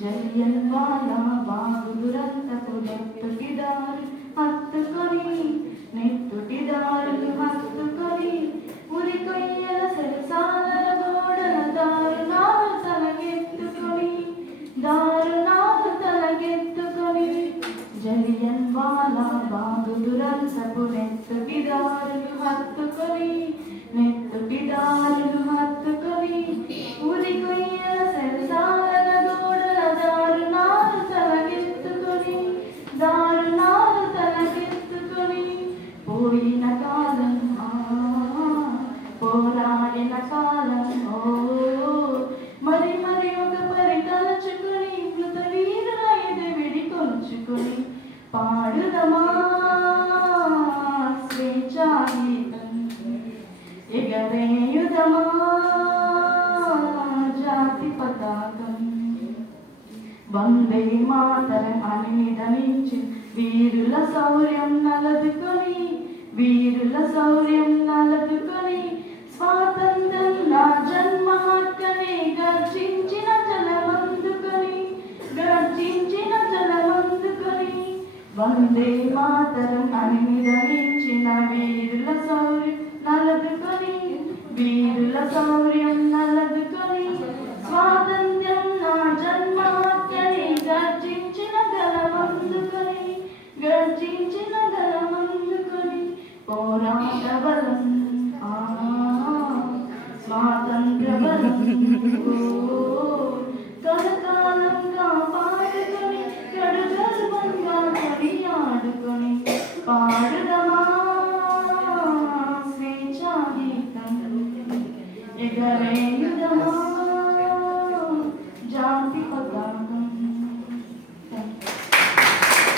ജലിയൻ വാല ബാബുരത്ത കുലത്ത് കിടാറി జలియన్ జలియన్వాల బాగులు రక్తపు నెత్తుటిదారులు హత్తుకొని నెత్తుటిదారులు హత్తుకొని ఉరి కొయ్యల సెరసాల గోడల దారుణాలు తలకెత్తుకొని దారుణాలు తలకెత్తుకొని పోయిన కాలం పోరాడిన కాలం ఓ పాడుదమా? స్వేచ్ఛాగీతం ఎగరేయుదమా జాతి పతాకం వందే మాతరం అని నిదనించి వీరుల శౌర్యం నలదుకొని వీరుల శౌర్యం வந்தே மாதரம் அணிமிதமிஞ்சின வீருல சௌரியம் நல்லது கொனி வீருல சௌரியம் நல்லது கொனி స్వాతంత్ర్యం నా జన్మాత్యని గర్జించిన గలమందుకొని గర్జించిన గలమందుకొని పోరాట బలం స్వాతంత్ర బలం Amen.